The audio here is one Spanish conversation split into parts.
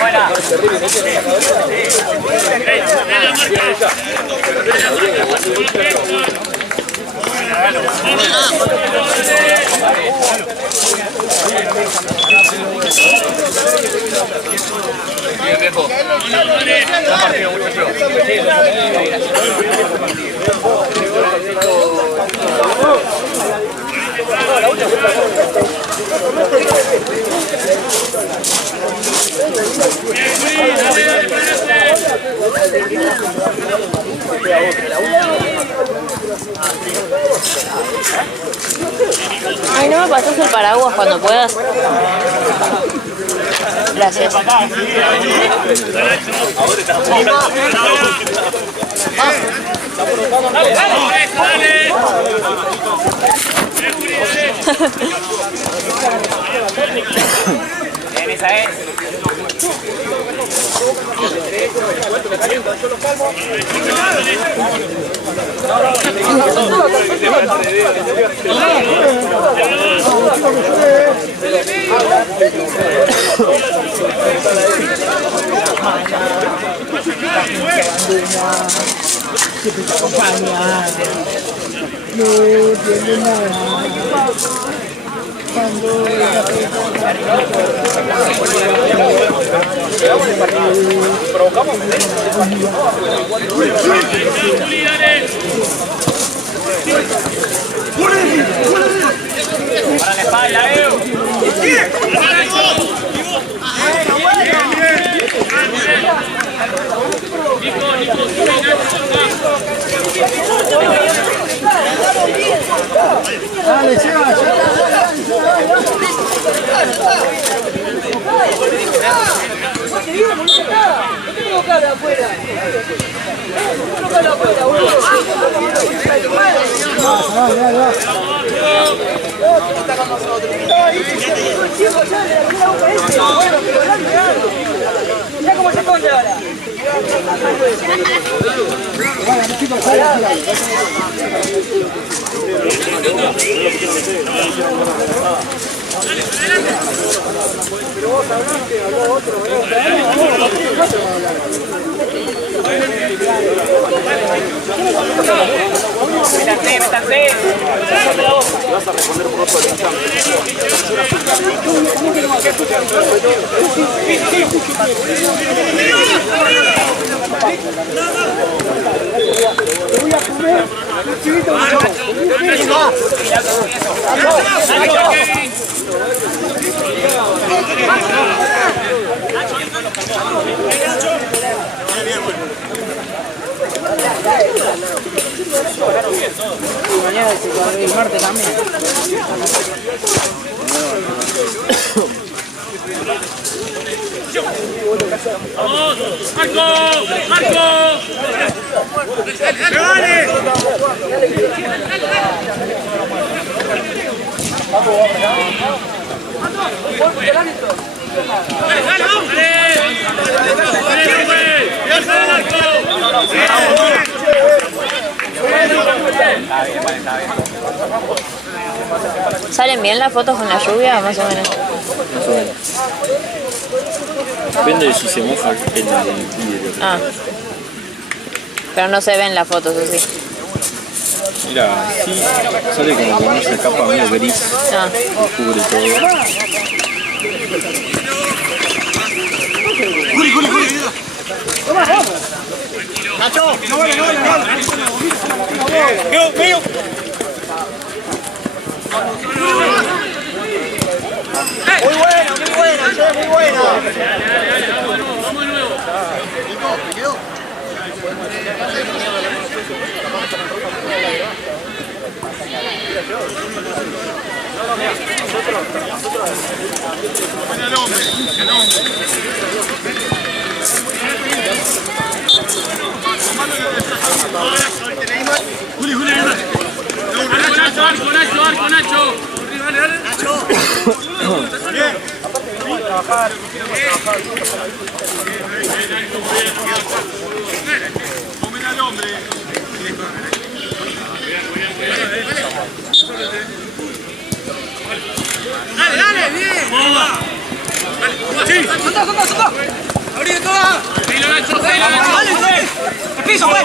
Buena. Bien, viejo. No partido, muchacho. Ay, no me pasas el paraguas cuando puedas. Gracias. Bien, esa es. Siempre te acompaña, no tiene nada. Cuando Provocamos. Para la espalda, dale, lleva. Ya como se esconde ahora. Métanse. Vas a responder un poco del examen. Voy a comer. Chivito, Y mañana el martes también. ¡Marco! ¡Dale! ¿Salen bien las fotos con la lluvia, más o menos? Más o menos. Depende de si se moja el vidrio. Ah. Pero no se ven las fotos así. Mira, sí, sale como con esa capa medio gris. Ah. Cubre todo. Muy bueno, che, muy bueno. Vamos de nuevo. Juli, Arco, Nacho. Dale. Nacho. Bien. Vamos a trabajar. Comen al hombre. Dale, bien. Sí. Soltá. Abrí toda. Seguilo, Nacho. Dale. El piso, güey.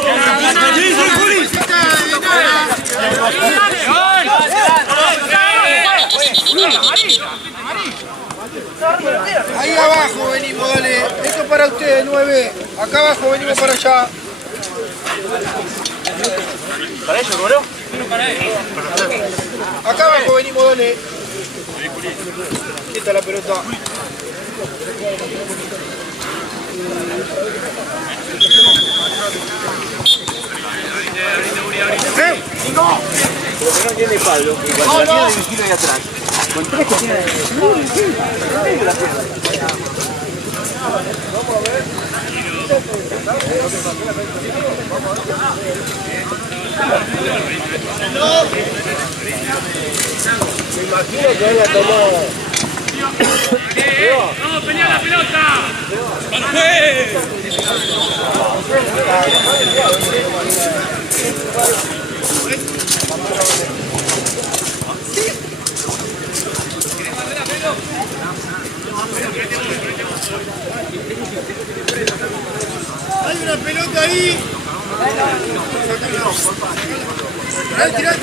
Sí, Juli. Ahí abajo venimos, dale. Esto es para ustedes, 9. Acá abajo venimos para allá. ¿Para ellos, boludo? Acá abajo venimos, dale. Quieta la pelota. Lo que no entiende Pablo, cuando la tiene dirigido ahí atrás, con 3 que tiene la me imagino que él la tomó. ¡Vamos a pelear la pelota! Hay una pelota ahí. Tira.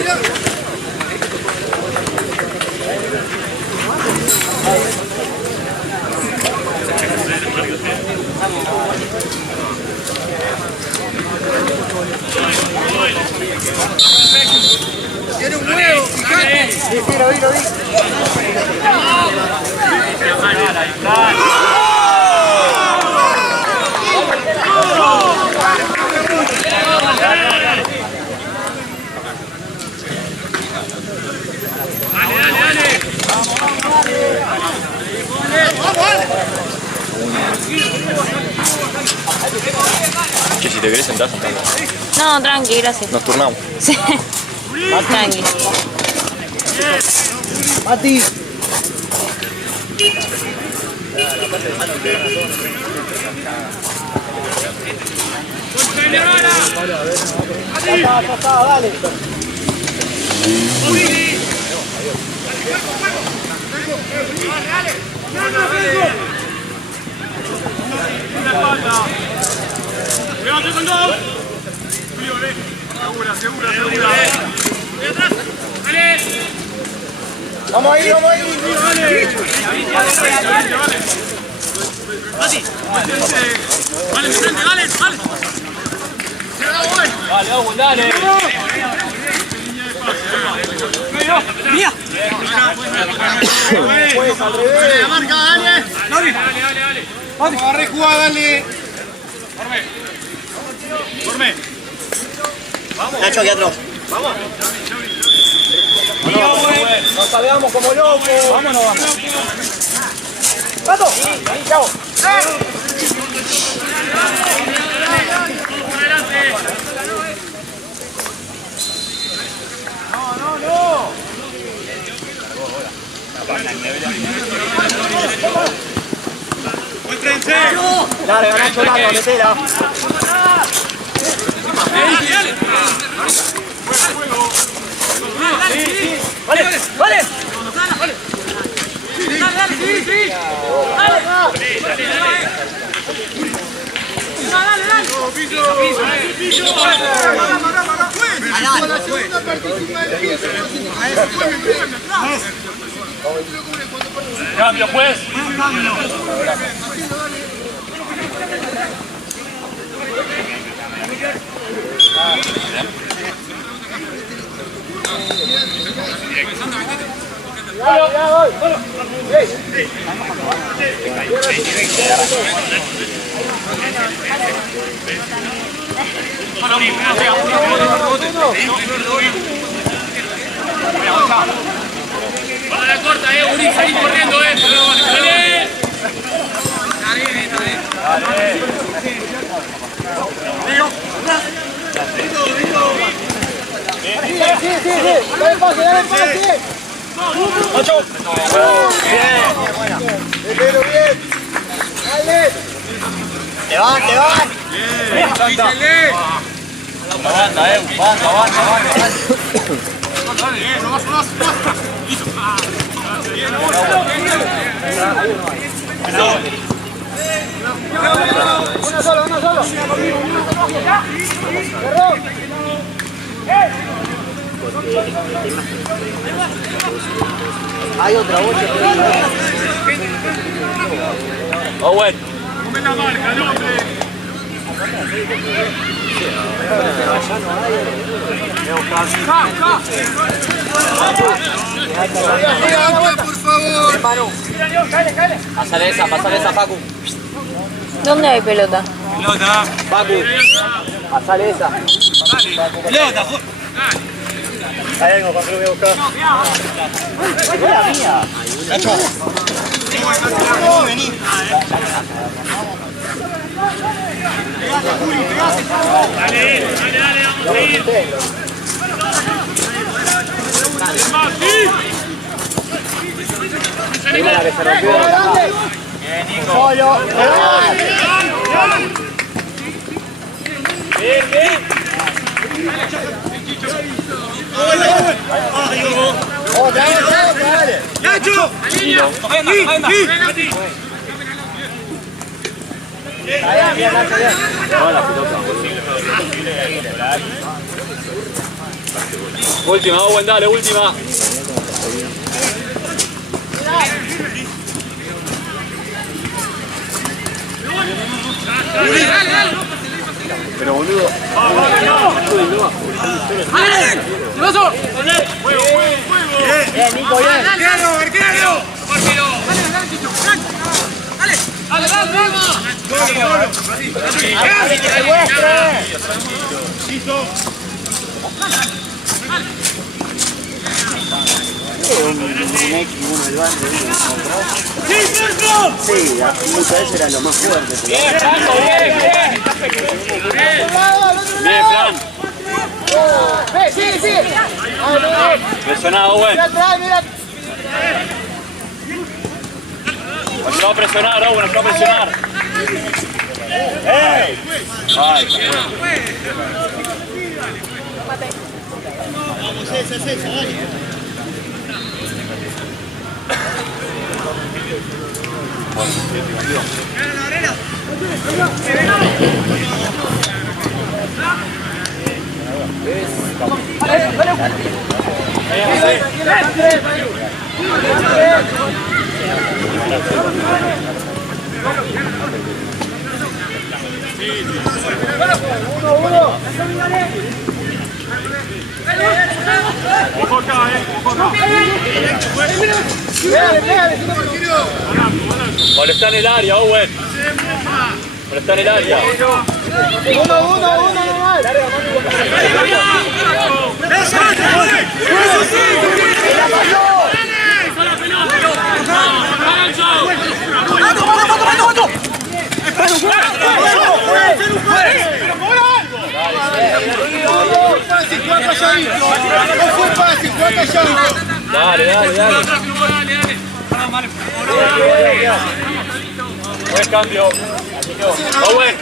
Tiene un huevo, fíjate. Sí, lo vi. Que si te querés sentar, sentate. No, tranqui, gracias. Nos turnamos. Sí. Tranqui. Mati. Ya está, dale. ¡Levante con dos! Segura. ¡Dale! Vamos ahí. Vale, enfrente, dale. Dale. ¡Mira! Pues al revés. La marca, dale. Vamos a rejugar, dale. Forme. Nacho, aquí atrás. Nos salgamos como locos. Vámonos. ¡Pato! Ahí, chao. No. ¡Muéstrense! Dale, Nacho, metela. ¡Vale! Cambio, pues. Para la corta, Uri, salí corriendo, dale. Dale pase. ¡Ocho! Pero bien. Dale. Te van. Banda, banda. Uno solo. Hay otra bocha. Owen. Come la marca, el hombre. Por favor. Pásale esa, Facu. ¿Dónde hay pelota? Pelota. Facu. Pasale esa. Pelota, Hay algo, Juan, que lo voy a buscar. No la mía. Nacho. Vení. Dale, vamos a ir. Más, sí. Mira la que se rompió. Solo. Bien. Dale. ¡Nacho! ¡Vení! Última, Owen, dale, última. Pero boludo. Bien, Nico, bien. ¡Arquero! Así que se muestre. Un X, uno del bando. Sí, muchas veces era lo más fuerte. Bien, Franco, bien. Bien, Fran. Sí. Presionado, Owen. Mira atrás, mira. Ayuda a presionar, Owen, ayuda a presionar. ¡Ey! Ay, Vamos, esa, dale. Bueno, está en el área, Owen. Bueno, está en el área. Uno nomás. Dale. Buen cambio. Owen.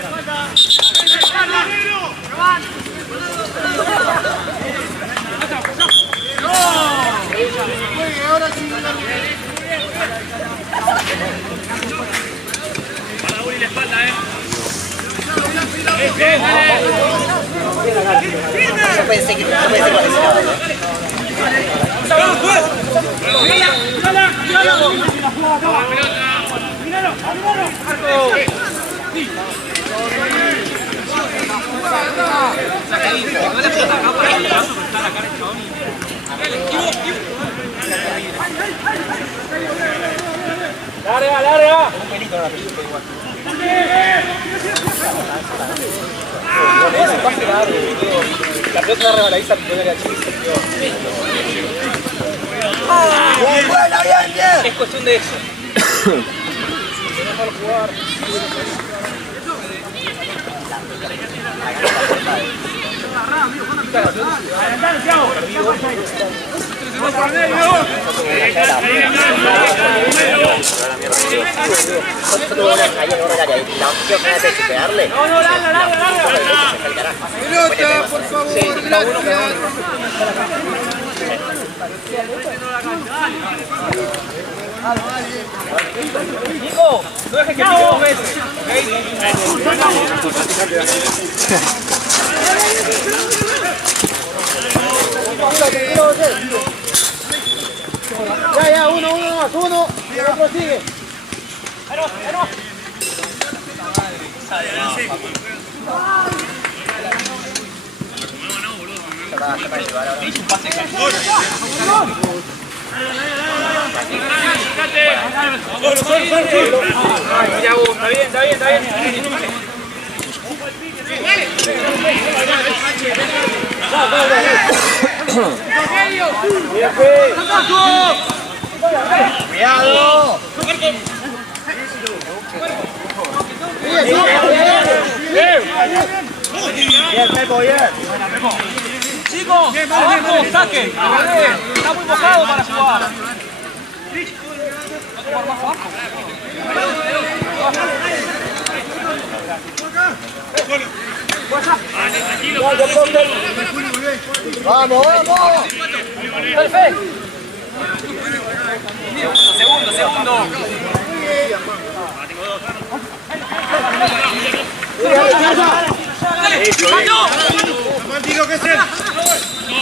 Para Uri la espalda, Yo pensé que parecía. Larga, larga. La pelota la rebaladiza, pero la chiquita. Es cuestión de eso. Pelota, por favor, gracias. Nico, no dejes que pique 2 veces. Ya, uno más, uno. Y el otro sigue. Mira vos, está bien. Cuidado. Bien, Pepo, bien. Chicos, abajo, saque. Está muy mojado para jugar. Vamos. Perfecto. Segundo. Digo que se.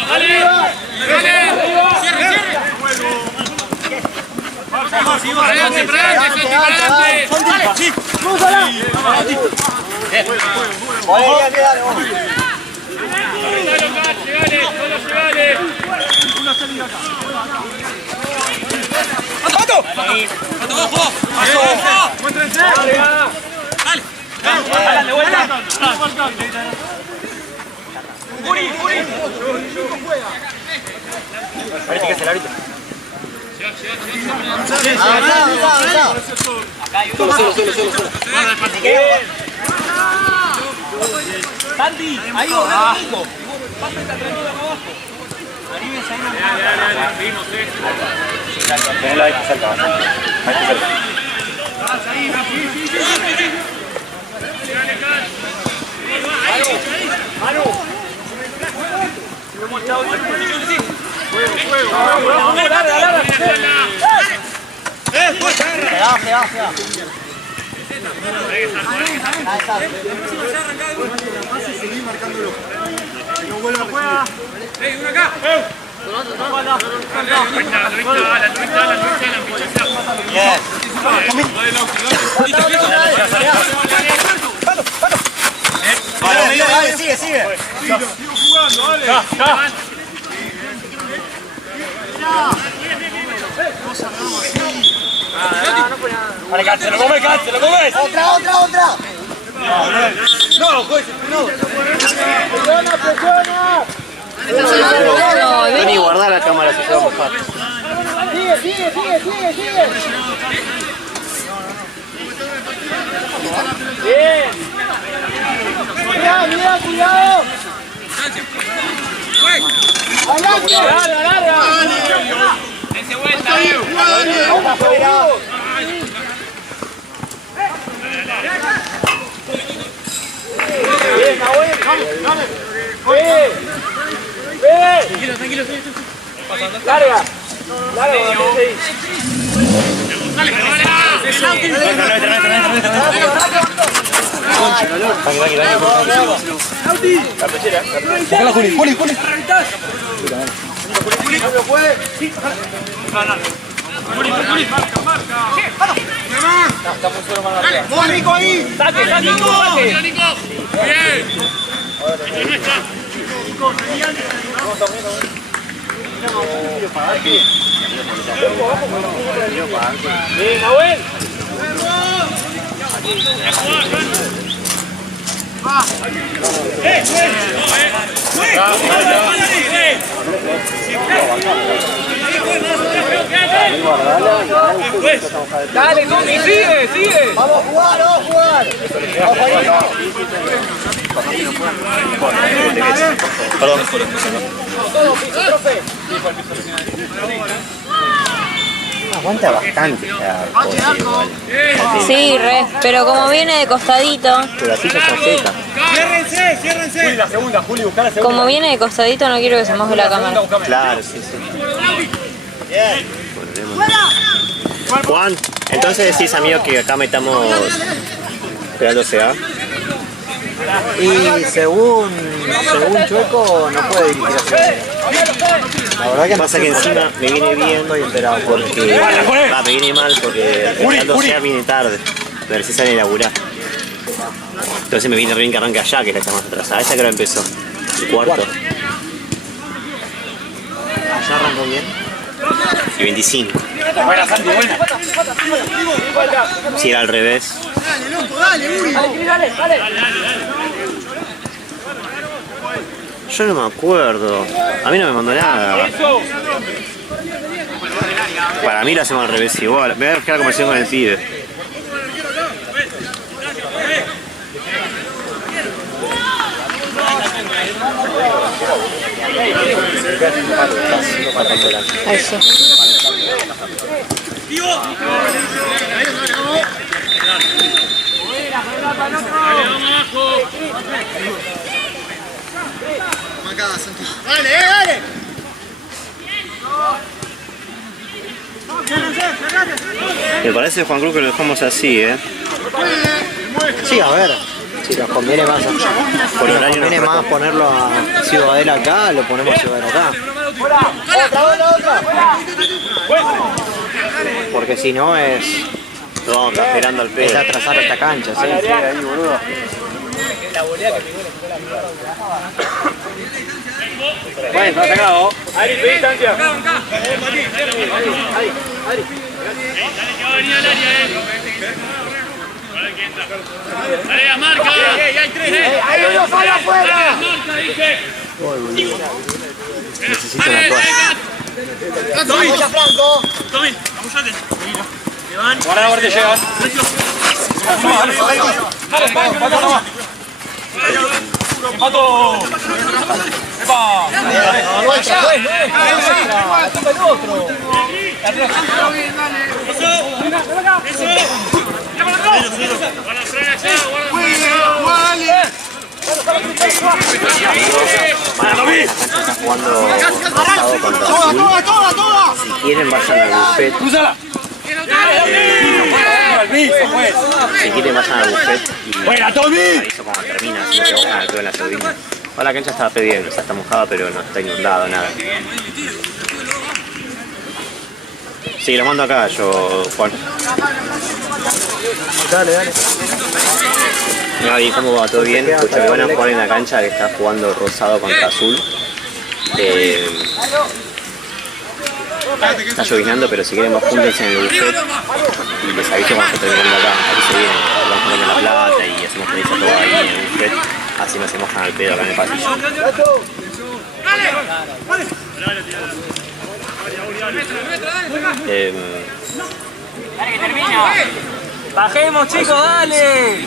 Dale. Cierre. Parece que es el árbitro. Santi, ahí vos, Nico. Pasa esta tranquila para abajo. Anímense ahí. Tenelo ahí cerca. Ahí cerca. Manu. Seguí marcándolo. No vuelva a recibir. Uno acá. Dale, sigue. Sigo jugando, dale. Vale, Cáncer, lo comes. Otra. No, juez, no. Presiona. Tony, guarda la cámara si se va a mojar. Sigue. Bien. Mira, cuidado. Adelante. Larga. Dense vuelta. Tranquilo. Larga. Sácala, Juli. Nico ahí. Saque. Nico. Bien. Bien, Nahuel. Dale, Tommy, sigue, sigue. Vamos a jugar, vamos a jugar. Perdón. Aguanta bastante ya. Sí, re. Pero como viene de costadito, Pero las sillas son secas. Ciérrense, ciérrense. Juli, la segunda, Juli, buscar la segunda. como viene de costadito, no quiero que se moje la cámara. Claro, sí, sí. Juan, entonces decís, amigo, que acá metamos pegándose a. Y según Chueco no puede dirigir así. La verdad que Pasa que encima me viene bien estoy enterado. porque me viene mal porque pegándose a viene tarde. A ver si sale a laburar. Entonces me viene bien que arranque allá, que está más atrasada. Esa que ahora empezó. El cuarto. Allá arrancó bien. Y 25. Buena, Santi, buena. Si era al revés. Dale, loco, dale, Uri. Yo no me acuerdo. A mí no me mandó nada. Para mí lo hacemos al revés igual. Me voy a buscar la conversación con el pibe. Eso. Dale, dale. Me parece, Juan Cruz, que lo dejamos así, ¿eh? Sí, a ver. Si nos conviene más, Por nos horario conviene nos más ponerlo a Ciudadela acá, lo ponemos a Ciudadela acá. Otra. Porque si no es No, está esperando al es pedo. atrasar esta cancha, ¿sí? Bueno, está sacado. Ari, pedí distancia. Dale, marca. Hay tres. Hay uno solo afuera. Necesito la toalla. Vamos a Franco. Tommy, apoyate. Guarda, guarda, llegan. ¡Mato! ¡Epa! Está jugando pasado contra Azul. Toda. Si quieren, vayan al buffet. ¡Cruzala! Al piso, pues. Si quieren, vayan al buffet. Y ¡Buena, Tommy! aviso cuando termina, si no se bajan al pedo en la turbina. Ahora la cancha estaba pidiendo, o sea, está mojada, pero no está inundado, nada. Sí, lo mando acá yo, Juan. Dale. Mira, ¿cómo va? ¿Todo bien? Escucho que van a jugar en la cancha que está jugando Rosado contra Azul. Está lloviznando, pero si quieren, júntense en el buffet y les aviso cuando esté terminando acá. Aquí se vienen, vamos poniendo la plata y hacemos feliz a todo ahí en el buffet. Así no se mojan al pedo acá en el pasillo. ¡Bajemos, chicos, dale!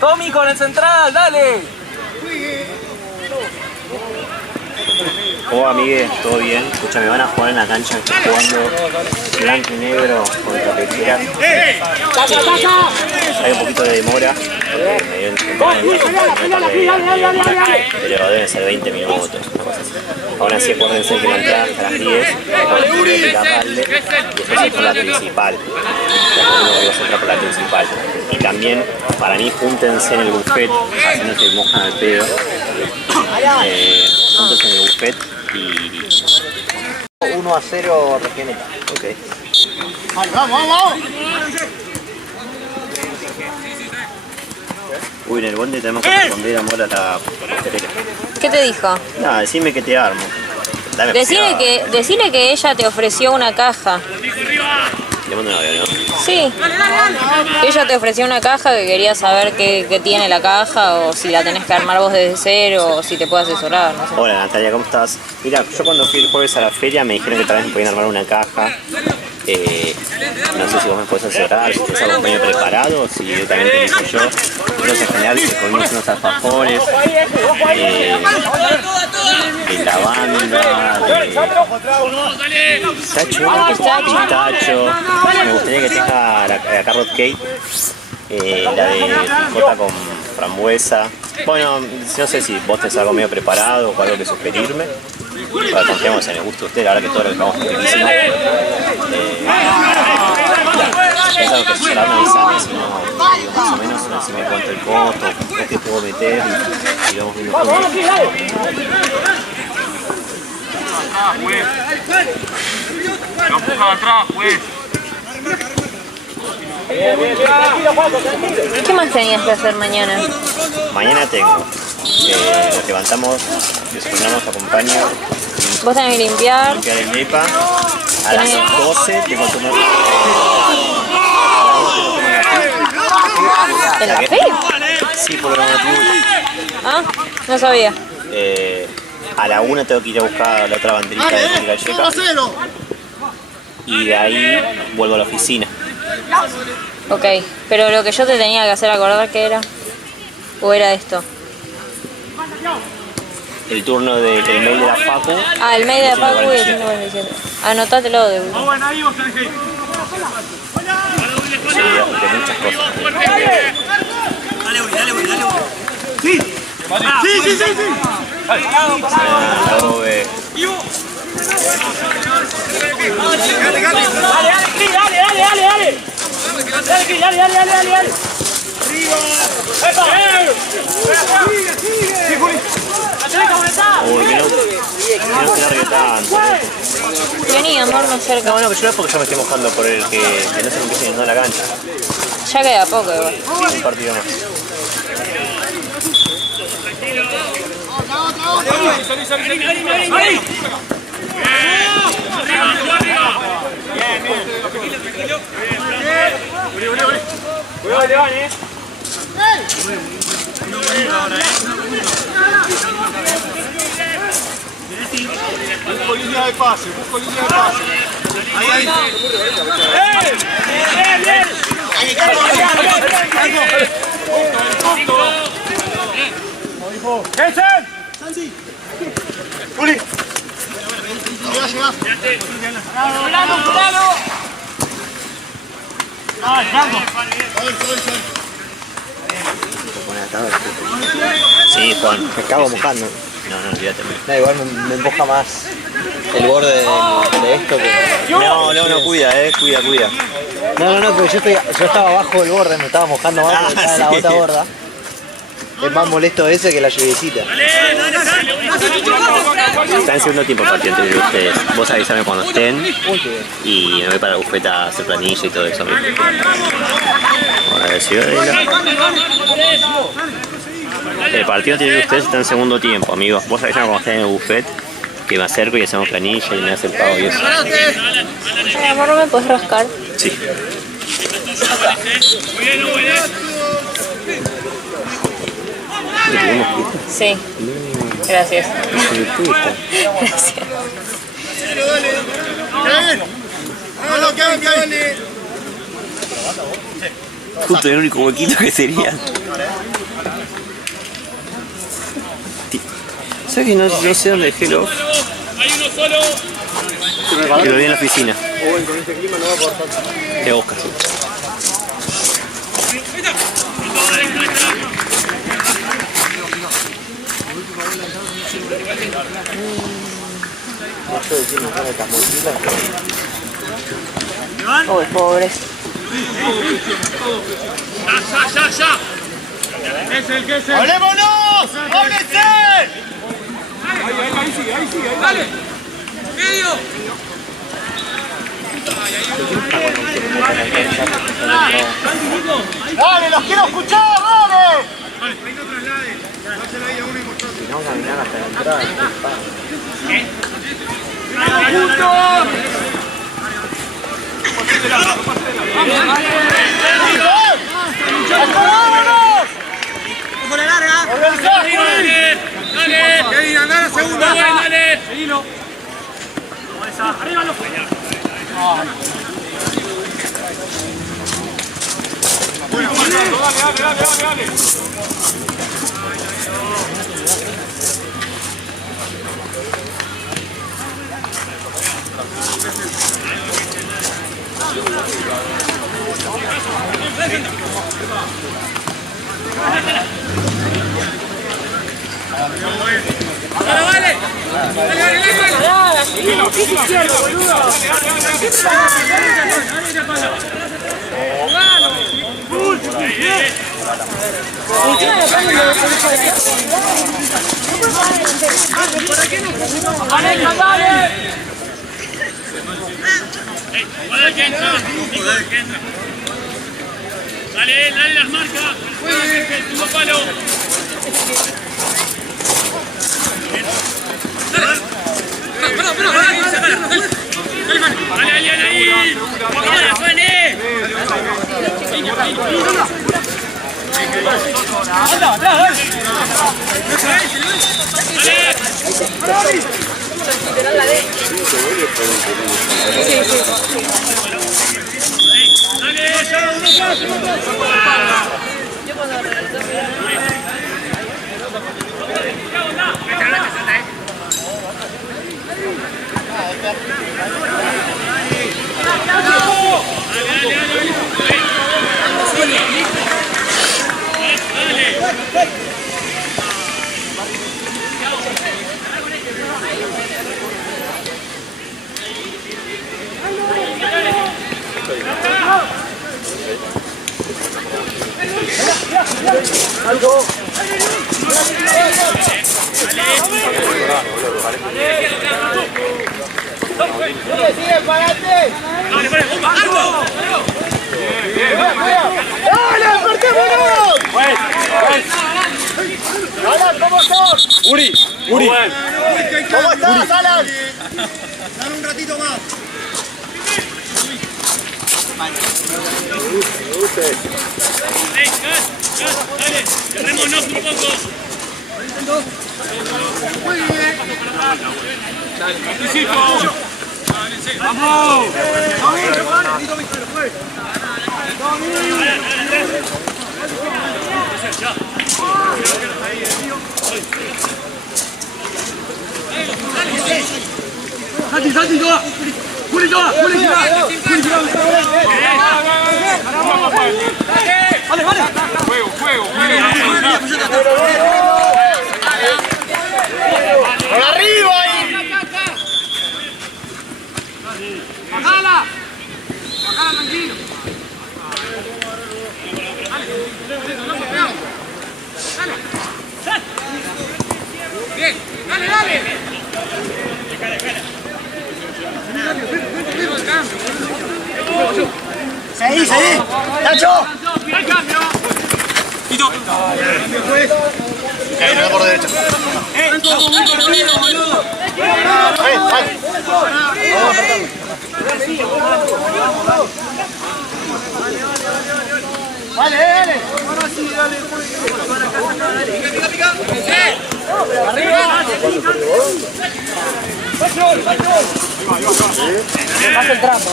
Tommy con el central, dale. ¿Cómo va, Miguel? ¿Todo bien? Escúchame, van a jugar en la cancha que está jugando blanco y negro contra Pecheras. Hay un poquito de demora. Me dio pero deben ser 20 minutos, una cosa así. Ahora sí, acuérdense que la entrada hasta las 10, la Valde, y después es por la principal. Después entra por la principal. Y también, para mí, júntense en el buffet, así no se mojan al pedo. Júntense en el buffet y... 1-0 Regioneta. Ok. Vamos. Uy, en el bonde tenemos que responder amor a la posterera. ¿Qué te dijo? Nada, decime que te armo. Dame Decile que ella te ofreció una caja. Le mando un audio, ¿no? Sí. Que ella te ofreció una caja que quería saber qué tiene la caja o si la tenés que armar vos desde cero o si te puede asesorar, no sé. Hola Natalia, ¿cómo estás? Mira, yo cuando fui el jueves a la feria me dijeron que tal vez me podían armar una caja. No sé si vos me podés asesorar, si tenés algo medio preparado, o si directamente lo hice yo. Entonces en general comimos unos alfajores, de lavanda, de pistacho. Me gustaría que tenga la carrot cake, la de picota con frambuesa. Bueno, no sé si vos tenés algo medio preparado o algo que sugerirme. Para confiamos en el gusto de usted, ahora que todo lo que vamos riquísimo. Pensaba que será una avisada, si no, más o menos, si me cuento el costo, qué puedo meter y vamos viendo todo. No empujan atrás, pues. ¿Qué más tenías que hacer mañana? Mañana tengo, nos levantamos, desayunamos, acompaño. Vos tenés que limpiar. Limpiar el DEPA. A las 12 tengo que tomar. ¿En la fe? Sí, por lo motivo. Ah, no sabía. A la 1 tengo que ir a buscar la otra banderita de gallega. Y de ahí vuelvo a la oficina. Ok, pero lo que yo te tenía que hacer acordar que era. ¿O era esto? El turno del mail de la Facu. Ah, el mail de la Facu y el 147. Anotátelo de uno. Bueno, ahí vos tenés que ir. Sí, de muchas cosas. Dale, Uri, dale, Uri, dale, Uri. Sí. Sí. Adobe. Dale. Uy, que no se largue tanto. Vení, amor, más cerca. No, que yo es porque yo me estoy mojando por el que no se me empiece yendo a la cancha. Ya queda poco igual. Un partido más. Ahí. Cuidado, Levan, Busco línea de pase. Ahí. bien. Juli. Llega. Fulano. Sí, Juan. Me cago mojando. No, olvídate. No, igual me moja más el borde de esto que... No, cuida, cuida. No, pero yo estaba abajo del borde, me estaba mojando más porque estaba en la bota gorda. Es más molesto ese que la lluviecita. Está en segundo tiempo el partido entre ustedes. Vos avisame cuando estén y me voy para la bufeta a hacer planilla y todo eso. Ahora el partido entre ustedes está en segundo tiempo, amigos. Vos avisame cuando estén en el buffet que me acerco y hacemos planilla y me hace el pago y eso. Amor, ¿no me puedes rascar? Sí. Sí. Gracias. Gracias. Dale. Justo el único huequito que sería. ¿Sabes que no sé dónde dejé el off? Hay uno solo. Que lo vi en la oficina. Uy, con este clima no va a cortar. De Oscar. Uy, pobre. Ya. Es el. ¡Hablémonos! ¡Háblense! Ahí sigue. Dale. Medio. ¡Dale, los quiero escuchar, dale! Vale, ahí no traslade. Dásela ahí a uno y mostrate. Si no, caminar hasta la entrada. Kevin, andá a la segunda. Dale. Seguilo. Arriba los Bueno, dale. Dale las marcas. El palo. Dale ahí. ¡Ahora, Suene! ¡Anda, atrás! ¡Sigue para adelante! ¡Dale, partémonos! ¡Alan, ¿cómo estás? Uri. ¿Cómo estás, Alan? Dale un ratito más. Dale, cerrémonos un poco. Muy bien. Participo. ¡Vamos! ¡Salti, toda! ¡Juli, toda! ¡Vale! ¡Juego! ¡Por arriba ahí! ¡Bajala, tranquilo! Bien, dale. Seguí. ¡Tacho! ¡Al cambio! Tito. No por derecha. Dale. Ahora sí, dale. Pica. Arriba. Pasa el trapo.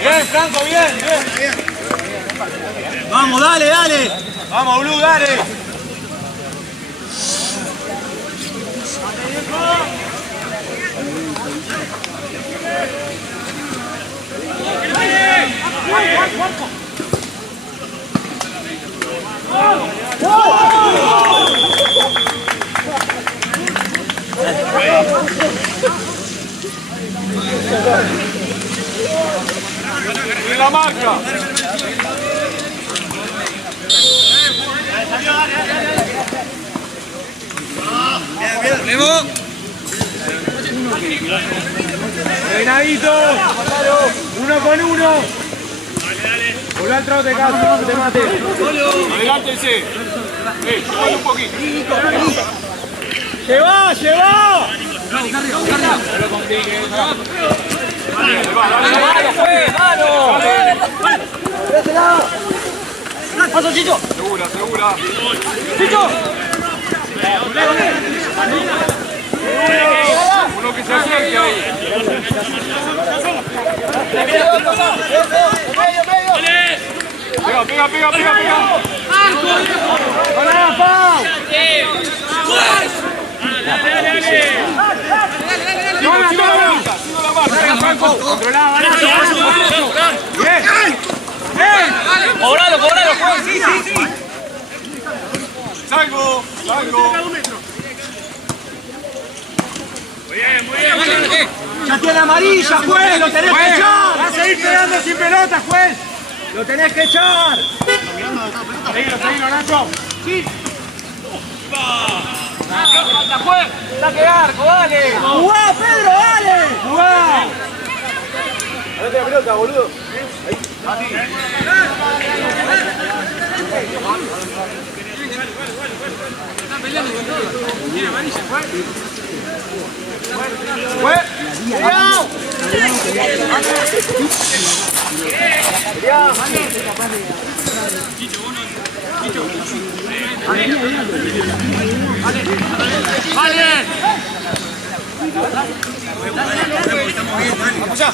Bien, Franco, bien. Vamos, dale. Vamos, Blue, dale. En la marca. Bien. Remo. Venadito. 1 con 1. Dale. Volvé al trote, Caso, no te mates. Adelántense. Llévalo un poquito. ¡Llevá, llevá! ¡Paso, Chicho! Segura. ¡Chicho! Uno que se acerque ahí. Pega. ¡Pará, Pau! Sigo la marca. Controlá, barato. Bien. ¡Cobralo, juez! ¡Sí! Salgo. Ya tiene amarilla, juez, lo tenés que echar. Vas a ir pegando sin pelota, juez. Lo tenés que echar. Seguilo, Nacho. Sí. ¡La juez! ¡Saque arco, dale! ¡Jugá, Pedro, dale! ¡Jugá! Date la pelota, boludo. Vamos ya.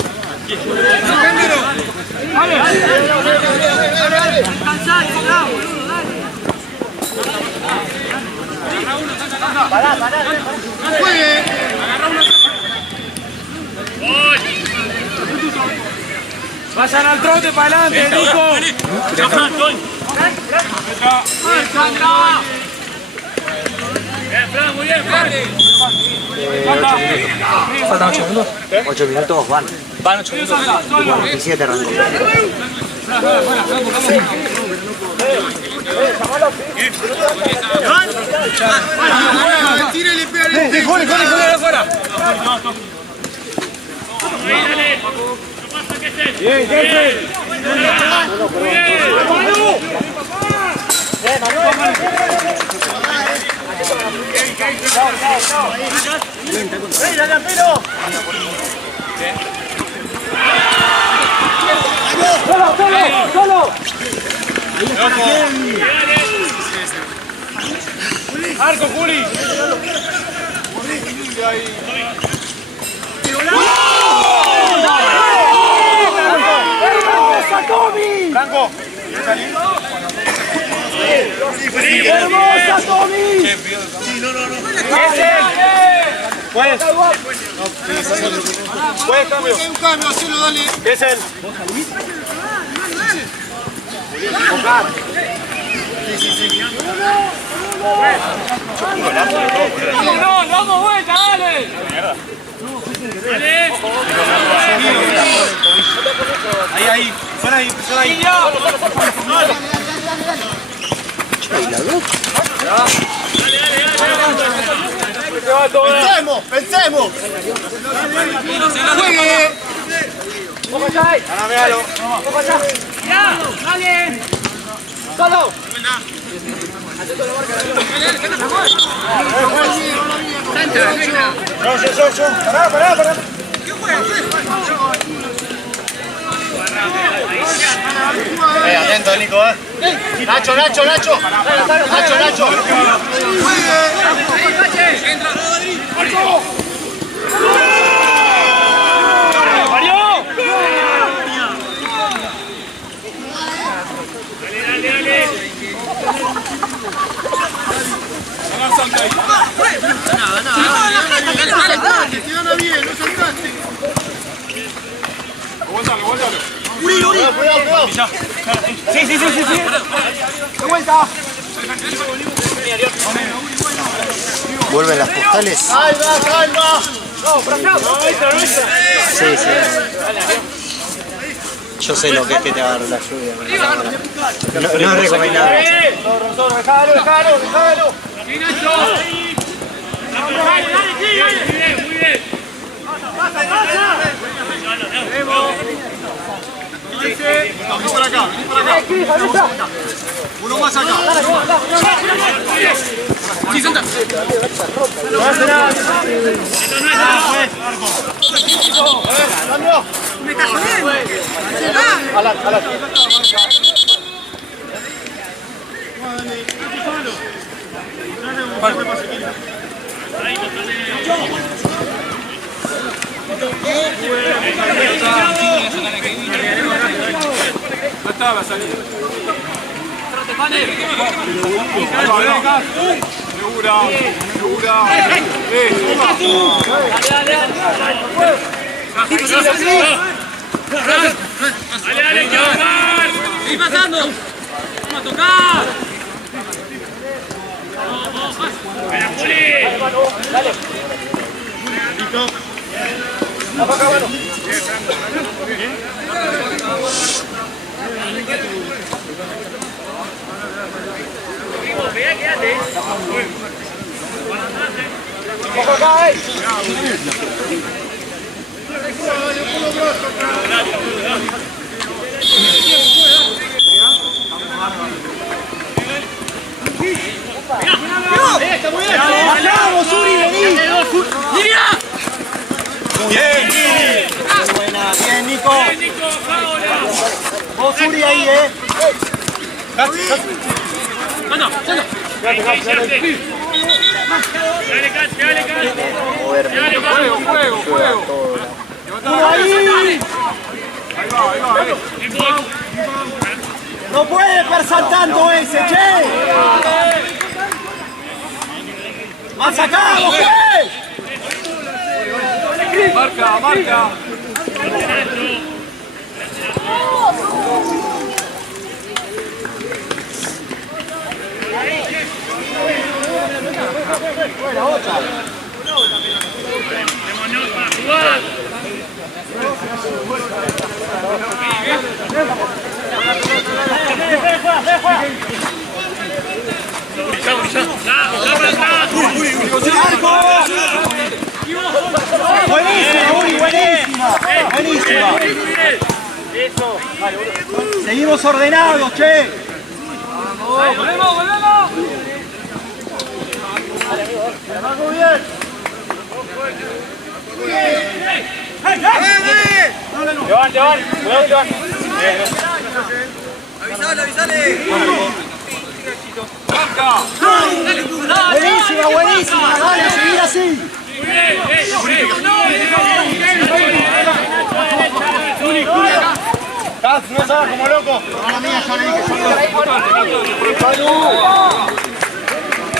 Vayan al trote para adelante, Nico. Muy bien, Fran. Faltan 8 minutos. 8 minutos van. Van 8 minutos. 17 arrancó. Tírale, pégale. Sí, Juli, afuera. Bien, Kessel. ¡Solo! Arco, Juli. Franco. ¡Hermosa, Tommy! Puedes cambio. Un cambio, hacelo, dale. Es él. ¡No, damos vuelta, dale! Ahí. Son ahí. Pensemos. Juegue. ¡Dale! ¡Solo! Pará. Atento, Nico, Nacho. Nacho. Te gana bien, no saltaste. Aguántalo. Cuidado. Sí. De vuelta. Vuelven las postales. Calma. Sí. Yo sé lo que es que te agarre la lluvia. No es recomendable. Dejalo. Muy bien. Vení para acá, vení para acá. Uno más acá. Sí, senta. No hace nada. ¡Cambio! ¡Me estás jodiendo! Adelante. No estaba la salida. Segura. Dale, que bajar. Sigue pasando. Vamos a tocar. Ven, Juli. Dale. Para acá, bueno. Ojo acá, ¡Bajamos, Uri, vení! Bien. Buena, bien, Nico. Vos, Uri, ahí, Anda. Dale, Juego. ¡Uno ahí! Ahí va. ¡No puede pensar tanto ese, che! ¡Más acá, vos, Marca. Buena, otra. Démonos para jugar. Buenísima, Uri, buenísima. Eso. Seguimos ordenados, che. Volvemos. Muy bien. Joan, cuidado, Joan. Avisale. Marca. Buenísima, dale, seguir así. No salgas como loco.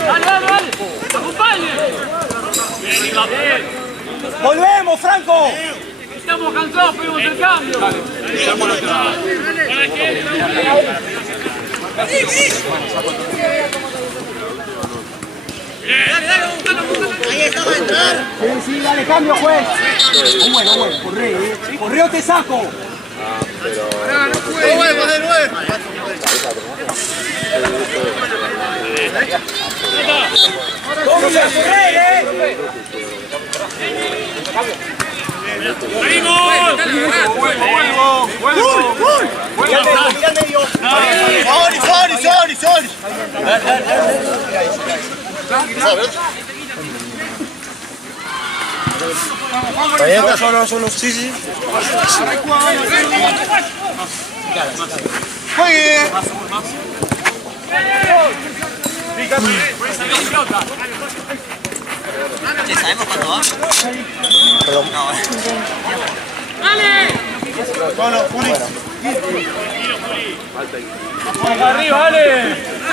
Dale. Acompañe. Volvemos, Franco. Estamos cansados, pedimos el cambio. Ahí está, va a entrar. Sí, dale, cambio, juez. Bueno, correo te saco. No vuelvas de nuevo. Sorry. Solo, sí. Juegue. ¿Sabemos cuánto va? Perdón. No, Bueno, Juli. Arriba, dale.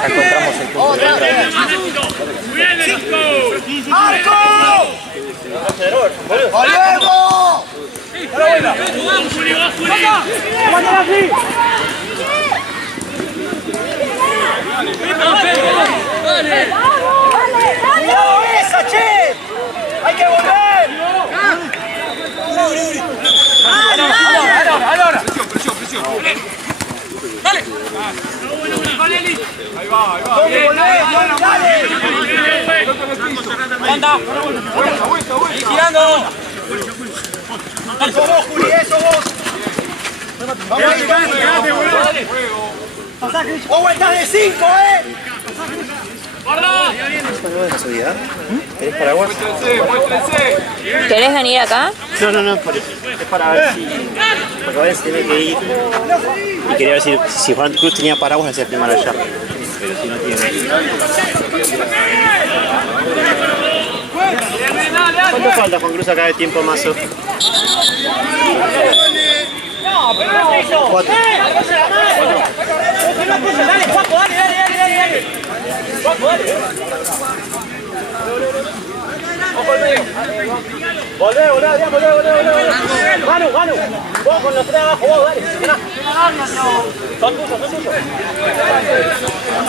encontramos el punto. ¡Arco! ¡Volvemos! ¡Cuidado esa, che! ¡Hay que volver! Ahora. Presión. Dale. Ahí va. ¿Dónde volvés? ¡Dale! Anda. Vuelta. Girando. Eso vos, Juli, eso vos. Quédate, boludo. Owen, estás de 5, ¿Querés paraguas? ¿Querés venir acá? No, por eso. Es para ver si... Porque ahora se tiene que ir. Y quería ver si Juan Cruz tenía paraguas, hacía filmar allá. Pero si no tiene... ¿Cuánto falta, Juan Cruz, acá de tiempo más? No, pero no es eso. 4. Dale, Juaco, dale. Juaco, dale. Volvé. Manu. Vos con los tres abajo, vos, dale. Son tuyos.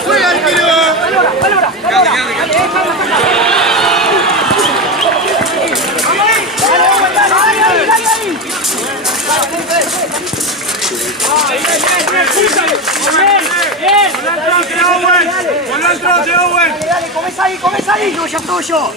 ¡Juega, Arquero! Dale. Dale, comés ahí, yo ya es tuyo.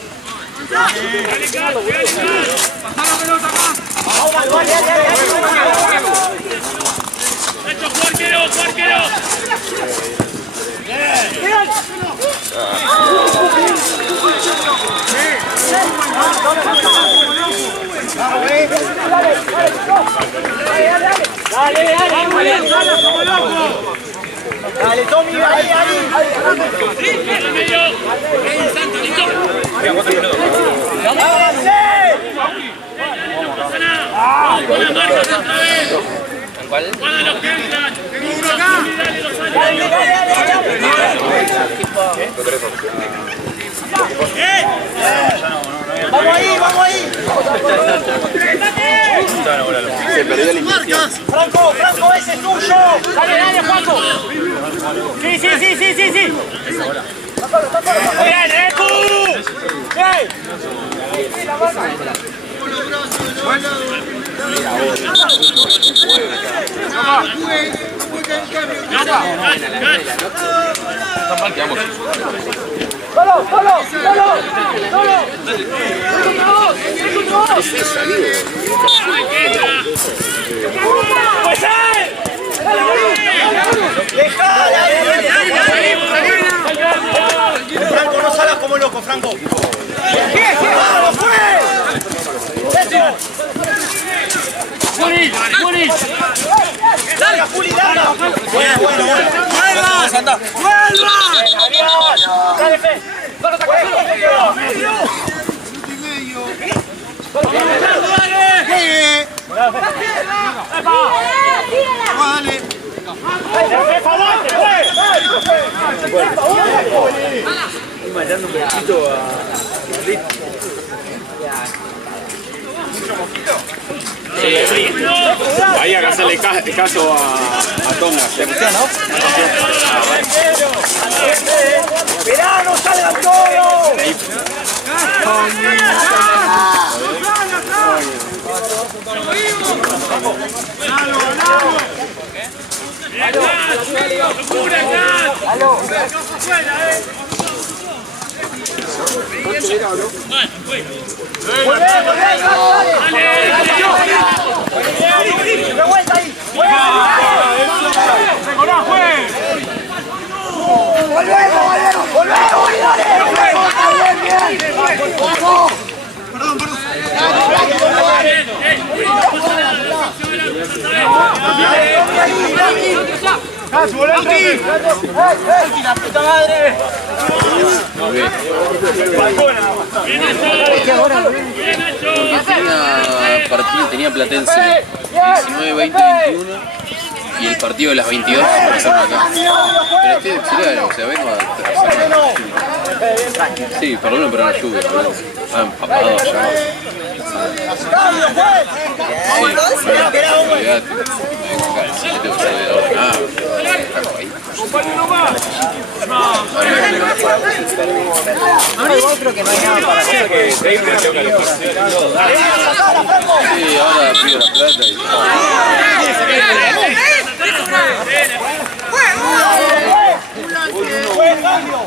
Dale, Tommy, ahí. Vamos ahí. Se perdió la inversión. Franco, ese es tuyo. Dale, Franco. Sí. Bien, tú. Bien. Franco, no salgas como loco, Franco. ¡Vamos, pues! ¡Eso! ¡Juli! ¡Dale, Juli, dale! Bueno. ¡Vuelva! ¡Dale, Fe! Mandando un besito a... Ahí hay que hacerle caso a Tonga. ¡Esperá, no salgan todos! Tenía Platense 19, 20, 21 y el partido de las 22 lo pasaron acá. Pero estoy auxiliar, o sea, vengo a hacer una... Sí, por lo menos para la lluvia. Estaba empapado allá. Creo que no hay nada para hacer. Sí, ahora pido la plata y... ¡Buen cambio!